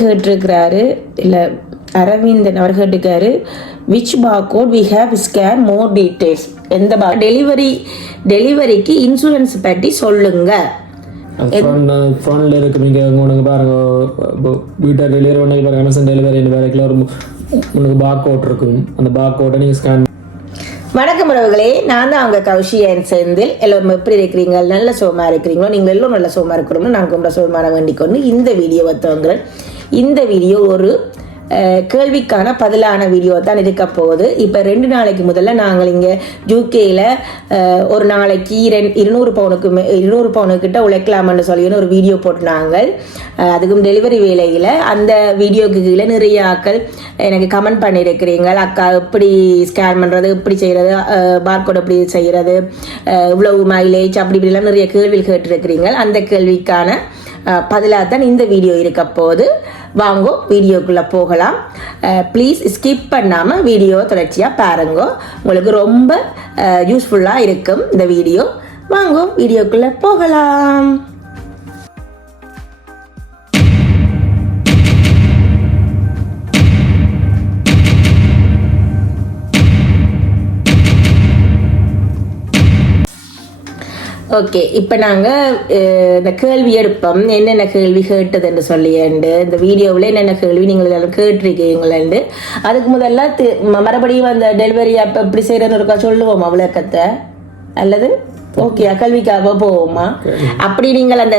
கேட்டிருக்கிறாரு இல்லை அரவிந்தன் அவர் கேட்டிருக்காரு which barcode we have scan more details எந்த டெலிவரிக்கு இன்சூரன்ஸ் பற்றி சொல்லுங்க. ஃப்ரண்ட்ல இருக்கு நீங்க உங்களுக்கு பாருங்க வீட்டை டெலிவரி பண்ணி பாருங்க அமேசான் டெலிவரி வேலைக்குள்ள ஒரு உங்களுக்கு பார்கோட் இருக்கும். அந்த பார்கோட்டை நீங்க ஸ்கேன். வணக்கம் உறவுகளே, நான் தான் அவங்க கௌஷி அண்ட் செந்தில். எல்லோரும் எப்படி இருக்கிறீங்க? நல்ல சுகமா இருக்கிறீங்களோ? நீங்கள் எல்லோரும் நல்ல சுகமா இருக்கணும்னு நான் ரொம்ப சுகமான வேண்டிக் கொண்டு இந்த வீடியோவை துவங்குறேன். இந்த வீடியோ ஒரு கேள்விக்கான பதிலான வீடியோ தான் இருக்க போகுது. இப்போ 2 நாளைக்கு முதல்ல நாங்கள் இங்கே யூகேயில் ஒரு நாளைக்கு 200 பவுனுக்கிட்ட உழைக்கலாம்னு சொல்லி ஒரு வீடியோ போட்டுனாங்க. அதுக்கும் டெலிவரி வேலையில் அந்த வீடியோக்கு கீழே நிறைய ஆக்கள் எனக்கு கமெண்ட் பண்ணியிருக்கிறீங்க. அக்கா எப்படி ஸ்கேன் பண்ணுறது, எப்படி செய்கிறது, பார்கோட் எப்படி செய்கிறது, இவ்வளவு மைலேஜ் அப்படி இப்படிலாம் நிறைய கேள்விகள் கேட்டிருக்கிறீங்க. அந்த கேள்விக்கான பதிலாக தான் இந்த வீடியோ இருக்க போது. வாங்கோ வீடியோக்குள்ளே போகலாம். ப்ளீஸ் ஸ்கிப் பண்ணாமல் வீடியோ தொடர்ச்சியாக பாருங்க. உங்களுக்கு ரொம்ப யூஸ்ஃபுல்லாக இருக்கும் இந்த வீடியோ. வாங்கோ வீடியோக்குள்ளே போகலாம். ஓகே, இப்போ நாங்கள் இந்த கேள்வி எடுப்போம். என்னென்ன கேள்வி கேட்டதுன்னு சொல்லிண்டு இந்த வீடியோவில் என்னென்ன கேள்வி நீங்கள் எல்லாம் கேட்டிருக்கீங்களேண்டு. அதுக்கு முதல்ல மறுபடியும் அந்த டெலிவரி ஆப் எப்படி செய்கிறதுன்னு இருக்கா சொல்லுவோமா விளக்கத்தை, அல்லது ஓகே கேள்விக்காக போவோமா? அப்படி நீங்கள் அந்த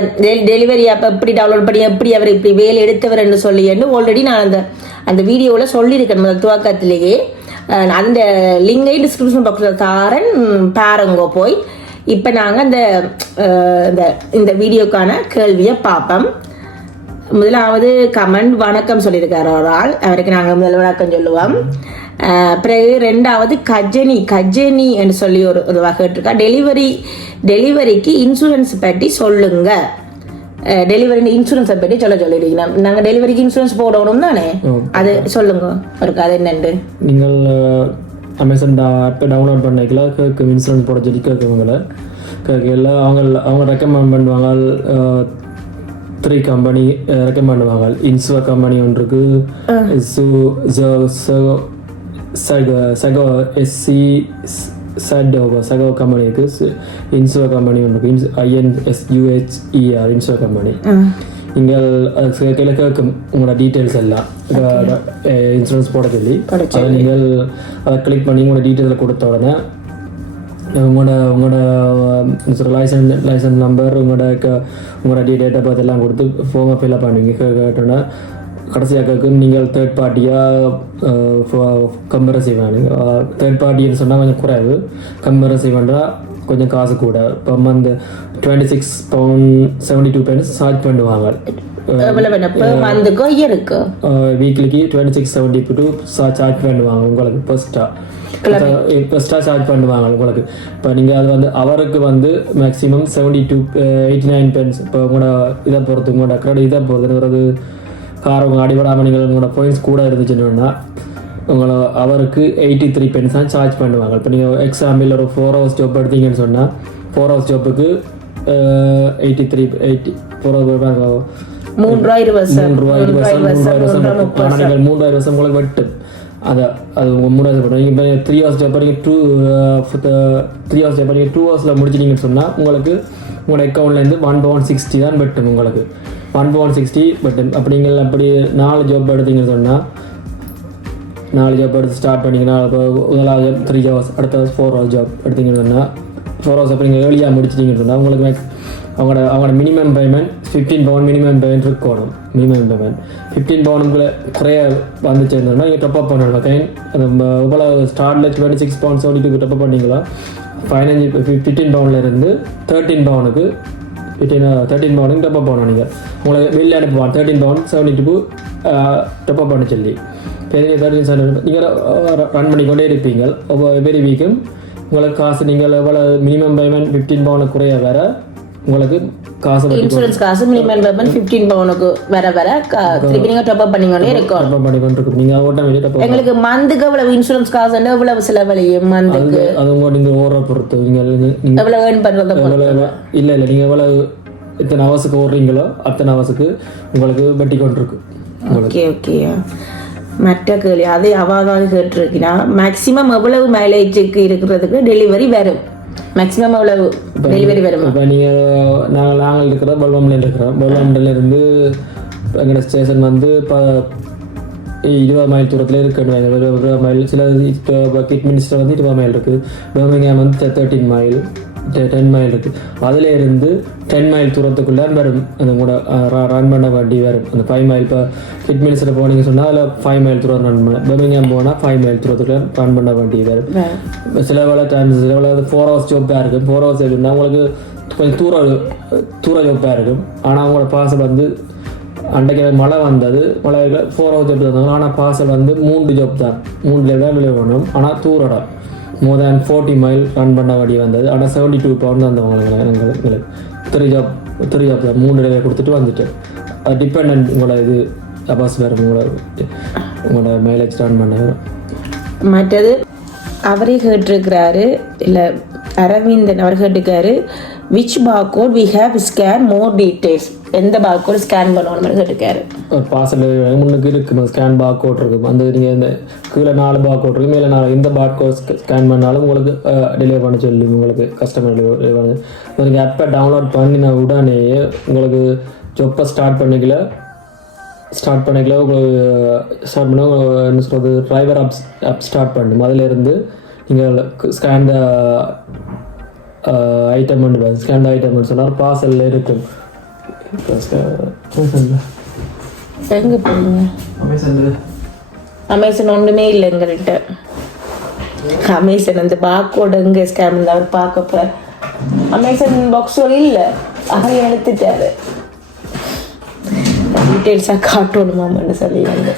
டெலிவரி ஆப் எப்படி டவுன்லோட் பண்ணி எப்படி அவர் இப்படி வேலை எடுத்தவர்ன்னு சொல்லிண்டு ஆல்ரெடி நான் அந்த வீடியோவில் சொல்லியிருக்கேன் முதல் துவக்கத்திலேயே. அந்த லிங்கை டிஸ்கிரிப்ஷன் பாக்ஸில் தாரன் பாருங்க போய். இப்போ நாங்கள் இந்த வீடியோக்கான கேள்வியை பார்ப்போம். முதலாவது கமெண்ட் வணக்கம் சொல்லியிருக்காரு ஒரு ஆள், அவருக்கு நாங்கள் முதல் வணக்கம் சொல்லுவோம். பிறகு 2வது கஜனி என்று சொல்லி ஒரு வகை இருக்கா. டெலிவரிக்கு இன்சூரன்ஸ் பற்றி சொல்லுங்க. டெலிவரி இன்சூரன்ஸை பற்றி சொல்லிடுவீங்க. நாங்கள் டெலிவரிக்கு இன்சூரன்ஸ் போடணும் தானே, அது சொல்லுங்க ஒரு அது என்னண்டு. நீங்கள் அமேசான் ஆப்பை டவுன்லோட் பண்ணிக்கலாம். இன்சூரன்ஸ் போட சொல்லி கேட்குவங்கள கேட்கல அவங்க ரெக்கமெண்ட் பண்ணுவாங்க. 3 கம்பெனி ரெக்கமெண்ட் பண்ணுவாங்க. இன்சுவா கம்பெனி ஒன்று இருக்கு, சகோ கம்பெனி இருக்கு, இன்சுவா கம்பெனி ஒன்று இருக்கு, INSUHER இன்சுவா கம்பெனி. நீங்கள் கீழே கேட்கும் உங்களோட டீட்டெயில்ஸ் எல்லாம் இன்சூரன்ஸ் போட சொல்லி அதை நீங்கள் அதை கிளிக் பண்ணி உங்களோட டீட்டெயில்ஸை கொடுத்த உடனே உங்களோட லைசன்ஸ் நம்பர் உங்களோட டேட் ஆஃப் பர்த் எல்லாம் கொடுத்து ஃபார்மை ஃபில்அப் பண்ணுவீங்க. கேட்டோன்னா கடைசியாக கேட்கும் நீங்கள் தேர்ட் பார்ட்டியாக கம்பேர் செய்வாங்க. தேர்ட் பார்ட்டின்னு சொன்னால் கொஞ்சம் குறைவு, கம்பேர் செய்வாண்டா கொஞ்சம் காசு கூட. இப்போ வந்து £26.72 சார்ஜ் பண்ணுவாங்க. வீக்லிக்கு 26.72 சார்ஜ் பண்ணுவாங்க உங்களுக்கு. ஃபர்ஸ்ட்டாக சார்ஜ் பண்ணுவாங்க உங்களுக்கு. இப்போ நீங்கள் அது வந்து அவருக்கு வந்து மேக்ஸிமம் 89 இப்போ உங்களோட இதை பொறுத்து, உங்களோட கிரெடிட் இதை பொறுத்து ஒரு கார் உங்கள் அடிபடாமல் நீங்கள் உங்களோட பாயிண்ட்ஸ் கூட இருந்துச்சுன்னா உங்களை அவருக்கு 83 தான் சார்ஜ் பண்ணுவாங்க. இப்போ நீங்கள் எக்ஸாம்பிள் ஒரு 4 hours ஜாப் எடுத்தீங்கன்னு சொன்னால் 4 hours ஜாப்புக்கு 83 3,000 உங்களுக்கு வெட்டு. அது 3,000. இப்போ 3 hours ஜாப் நீங்கள் 2 hours முடிச்சிட்டீங்கன்னு சொன்னால் உங்களுக்கு உங்களோட அக்கௌண்ட்லேருந்து £1.60 தான் வெட்டும். உங்களுக்கு £1.60 வெட்டும். அப்படி 4 ஜாப் எடுத்தீங்கன்னு சொன்னால் 4 ஜாப் எடுத்து ஸ்டார்ட் பண்ணிங்கன்னா இப்போ முதலாவது 3 hours, அடுத்த 4 hours ஜாப் எடுத்தீங்கன்னா 4 hours அப்போ நீங்கள் ஏர்லியாக முடிச்சிட்டிங்கன்னு சொன்னால் உங்களுக்கு அவங்களோட மினிமம் பேமெண்ட் £15 மினிமம் பேமெண்ட் இருக்கணும். மினிமம் பேமெண்ட் £15 குறைய வந்துச்சுன்னா நீங்கள் டப்அப் பண்ணணும். இவ்வளோ ஸ்டார்டில் £26.72 டப்அப் பண்ணிங்களா, £15 இருந்து £13 £13 டப்அப் பண்ணணும். நீங்கள் உங்களை வெளியில் அனுப்புவான் £13.72 டப்அப் பண்ண சொல்லி நீங்கள் ரன் பண்ணிக்கொண்டே இருப்பீங்க. எவ்ரி வீக்கும் உங்களுக்கு காசு நீங்கள் எவ்வளோ மினிமம் பேமெண்ட் £15 குறைய வேற உங்களுக்கு காசு இன்சூரன்ஸ் காசு மினிமம் பேமெண்ட் £15 வர திருப்பி நீங்க டாப் அப் பண்ணிக்கொண்டே இருக்கோம். டாப் அப் பண்ணிக்கொண்டு நீங்க ஆட்டோமேட்டிக்கா டாப் அப். உங்களுக்கு மந்த்க்கு எவ்வளவு இன்சூரன்ஸ் காசு என்ன எவ்வளவு செலவழியும் மந்த்க்கு? அது நீங்க ஓடுற பொறுத்து நீங்க எவ்வளவு earn பண்றத பொறுத்து. இல்ல நீங்க எவ்வளவு எத்தனை ஹவர்ஸ்க்கு ஓடுறீங்களோ அத்தனை ஹவர்ஸ்க்கு உங்களுக்கு வட்டி கொண்டு இருக்கு. Okay okay. மற்ற கேள்வி அது அவாவது கேட்டிருக்கீங்கன்னா மேக்ஸிமம் எவ்வளவு மைலேஜுக்கு இருக்கிறதுக்கு டெலிவரி வரும்? மேக்ஸிமம் எவ்வளவு டெலிவரி வரும்? இப்போ நீங்கள் நாங்கள் இருக்கிற பல்வாம்லேருந்து இருக்கிறோம். பல்வாம்லேருந்து எங்களோட ஸ்டேஷன் வந்து இப்போ 20 மைல் தூரத்தில் இருக்குன்னு 20 மைல். சில கிட் மினிஸ்டர் வந்து 20 மைல் இருக்குது. பர்மிங்ஹாம் வந்து 13 மைல் 10 மைல் இருக்குது. அதில் இருந்து 10 மைல் தூரத்துக்குள்ளே வரும் அந்த கூட ரன் பண்ண வண்டி வரும். அந்த 5 மைல் இப்போ கிட் மினிஸ்டர் போனீங்க சொன்னால் அதில் 5 மைல் தூரம் ரன் பண்ண. பர்மிங்ஹாம் போனால் 5 மைல் தூரத்துக்குள்ளே ரன் பண்ண வண்டி வரும். சில வேலை டைம்ஸ் சில வேலை 4 hours ஜாப்பாக இருக்குது. 4 hours இருக்குன்னா உங்களுக்கு கொஞ்சம் தூர ஜாப்பாக இருக்கும். ஆனால் அவங்களோட பாசல் வந்து அன்றைக்கு மழை வந்தது, மழை 4 hours ஜாப் இருந்தாங்க. ஆனால் பாசல் வந்து 3 ஜாப் தான், 3 தான் வெளியே பண்ணணும். ஆனால் தூரடா மோர் தேன் 40 மைல் ரன் பண்ண வண்டி வந்தது. ஆனால் 72 pound தான் எங்களுக்கு 3 ஜாப் தான் 3 டேவை கொடுத்துட்டு வந்துட்டு டிபெண்ட் உங்களோட இது அபாஸ் வேறு உங்களோட மைலேஜ் ரன் பண்ண. மற்றது அவரே கேட்டிருக்கிறாரு, இல்லை அரவிந்தன் அவர் கேட்டிருக்காரு, which barcode we have scan more details? எந்த barcode ஸ்கேன் பண்ணணும் கேட்டிருக்காரு. பார்சல் முன்னுக்கு இருக்குது ஸ்கேன் barcode இருக்குது. அந்த நீங்கள் இந்த கீழே 4 barcode இருக்குது, மேலே 4 இந்த barcode ஸ்கேன் பண்ணாலும் உங்களுக்கு டெலிவரி பண்ண சொல்லி உங்களுக்கு கஸ்டமர் டெலிவரி பண்ணு. நீங்கள் ஆப்பை டவுன்லோட் பண்ணின உடனேயே உங்களுக்கு ஜொப்பை ஸ்டார்ட் பண்ணிக்கல உங்களுக்கு ஸ்டார்ட் பண்ண என்ன சொல்கிறது டிரைவர் ஆப் ஸ்டார்ட் பண்ணணும். அதிலேருந்து நீங்கள் ஸ்கேன் த ஐட்டம் ஸ்கேன் த ஐட்டம் சொன்னால் பார்சலில் இருக்கும். எங்கே போடுங்க? அமேசான் ஒன்றுமே இல்லை எங்கள்கிட்ட. அமேசான் அந்த barcode எங்கே ஸ்கேன் பண்ணி அவர் பார்க்க அமேசான் பாக்ஸோடு இல்லை, அதை எடுத்துட்டாரு. டீட்டெயில்ஸாக காட்டணுமான்னு சொல்லி வந்து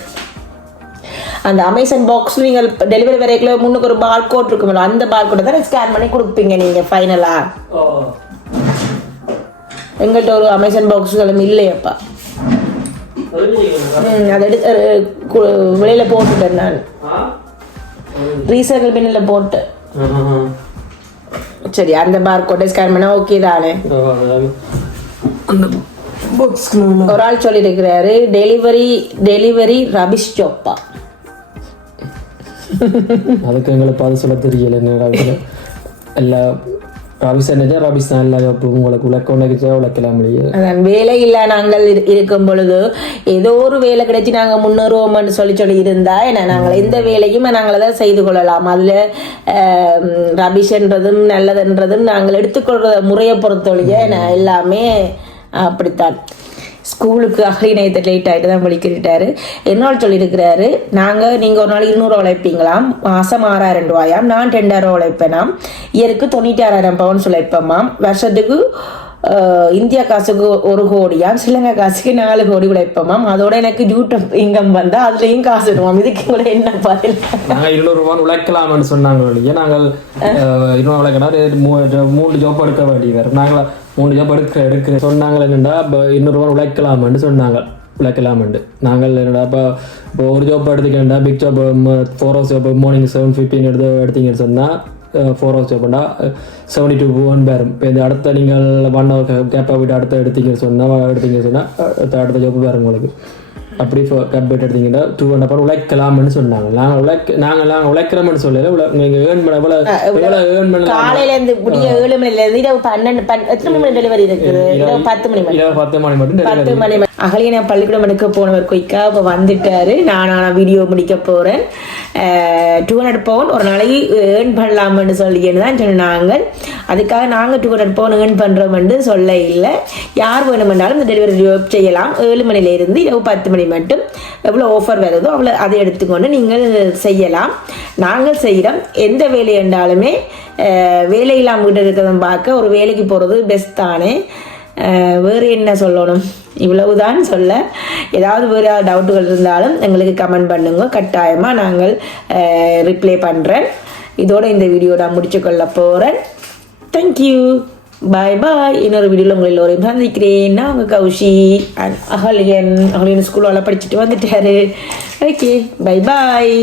அந்த அமேசான் பாக்ஸில் நீங்கள் டெலிவரி வரைக்குள்ள முன்னுக்கு ஒரு barcode இருக்குங்களோ, அந்த barcode தான் ஸ்கேன் பண்ணி கொடுப்பீங்க நீங்கள் ஃபைனலாக. எங்கள்கிட்ட ஒரு அமேசான் பாக்ஸுகளும் இல்லையப்பா. அதை எடுத்து வெளியில் போட்டுட்டேன் நான், ரீசைக்கிள் பின்னில் போட்டு. சரி, அந்த barcode ஸ்கேன் பண்ணால் ஓகே தானே? ஒரு ஆள் சொல்லியிருக்கிறாரு, டெலிவரி ரபிஷ் ஜோப்பா. அதுக்கு எங்களை பார்த்து சொல்ல தெரியல. எல்லா ரபிஷ் தான் எல்லா ஜாப்பும் உங்களுக்கு உழைக்கலாம் முடியும். அதான் வேலை இல்லை நாங்கள் இருக்கும் பொழுது ஏதோ ஒரு வேலை கிடைச்சி நாங்கள் முன்னேறுவோம்னு சொல்லி இருந்தா ஏன்னா நாங்கள் எந்த வேலையும் நாங்கள் அதை செய்து கொள்ளலாம். அதில் ரபிஷ்ன்றதும் நல்லதுன்றதும் நாங்கள் எடுத்துக்கொள்கிற முறையை பொறுத்தொழிய எல்லாமே அப்படித்தான். ஸ்கூலுக்கு அகலினயத்தை லேட் ஆகிட்டு தான் படிக்கிட்டாரு. என்னோட சொல்லியிருக்கிறாரு, நீங்கள் ஒரு நாளைக்கு 200 உழைப்பீங்களாம், மாதம் 6000 ரூபாயாம், நான் 2000 உழைப்பேனாம், இயருக்கு 96,000 பவுன்ஸ் உழைப்பேமாம், வருஷத்துக்கு இந்தியா காசுக்கு 1 கோடியாம், ஸ்ரீலங்கா காசுக்கு 4 கோடி உழைப்போமாம், அதோட எனக்கு யூடியூப் இன்கம் வந்தால் அதுலேயும் காசு விடுவோம். இதுக்கு கூட என்ன பதில்? நாங்கள் 200 ரூபா உழைக்கலாம்னு சொன்னாங்க. நாங்கள் 200 உழைக்கணும் 3 ஜாப் எடுக்க வேண்டிய வேறு. நாங்கள் 3 ஜாப் எடுக்க சொன்னாங்க. என்னென்னா இப்போ 200 ரூபா உழைக்கலாம்னு சொன்னாங்க. நாங்கள் என்னடா இப்போ ஒரு ஜாப் எடுத்துக்கிட்டா pick job 4 hours job morning 7:15 எடுத்தீங்கன்னு சொன்னால் 4 hours ஜாப்னா 72 pound வரும். இப்போ இந்த அடுத்த நீங்கள் 1 hour கேப்பாக விட்டு அடுத்த எடுத்தீங்கன்னு சொன்னால் அடுத்த ஜாப் வரும் உங்களுக்கு. அப்படி கம்பெட் எடுத்தீங்கன்னா 200 pound உழைக்கலாம்னு சொன்னாங்க. நாங்கள் உழைக்கிறோம்னு சொல்லல. நீங்கள் ஏர்ன் பண்ண எவ்வளோ ஏர்ன் பண்ண காலையிலேருந்து 7 மணிலேருந்து இரவு 12 எத்தனை மணி டெலிவரி இருக்குது? இரவு 10 மணி மட்டும் 10 மணி. அகலிய நான் பள்ளிக்கூடம் எடுக்க போனவர் குயிக்காக இப்போ வந்துட்டாரு. நான் வீடியோ முடிக்க போகிறேன். 200 pound ஒரு நாளைக்கு ஏர்ன் பண்ணலாம்னு சொல்லின்னு தான் சொன்னாங்க. அதுக்காக நாங்கள் 200 pound ஏர்ன் பண்ணுறோம்னு சொல்ல இல்லை. யார் வேணுமென்றாலும் இந்த டெலிவரி ஜாப் செய்யலாம். 7 மணிலேருந்து இரவு 10 மணி மட்டும் எவ்வளோ ஆஃபர் வருதோ அவ்வளோ அதை எடுத்துக்கொண்டு நீங்கள் செய்யலாம். நாங்கள் செய்கிறோம். எந்த வேலை என்றாலுமே வேலை இல்லாமல் வீட்டு இருக்கிறத பார்க்க ஒரு வேலைக்கு போகிறது பெஸ்ட் தானே. வேறு என்ன சொல்லணும்? இவ்வளவுதான் சொல்ல. ஏதாவது வேறு டவுட்டுகள் இருந்தாலும் எங்களுக்கு கமெண்ட் பண்ணுங்க, கட்டாயமாக நாங்கள் ரிப்ளை பண்ணுறேன். இதோட இந்த வீடியோ நான் முடிச்சுக்கொள்ள போகிறேன். தேங்க்யூ, பாய் பாய். இன்னொரு வீடியோவில் உங்களை எல்லோரையும் சந்திக்கிறேன். நான் உங்கள் கௌஷி அண்ட் அகலியன் ஸ்கூல் படிச்சுட்டு வந்துட்டாரு. Okay, bye bye.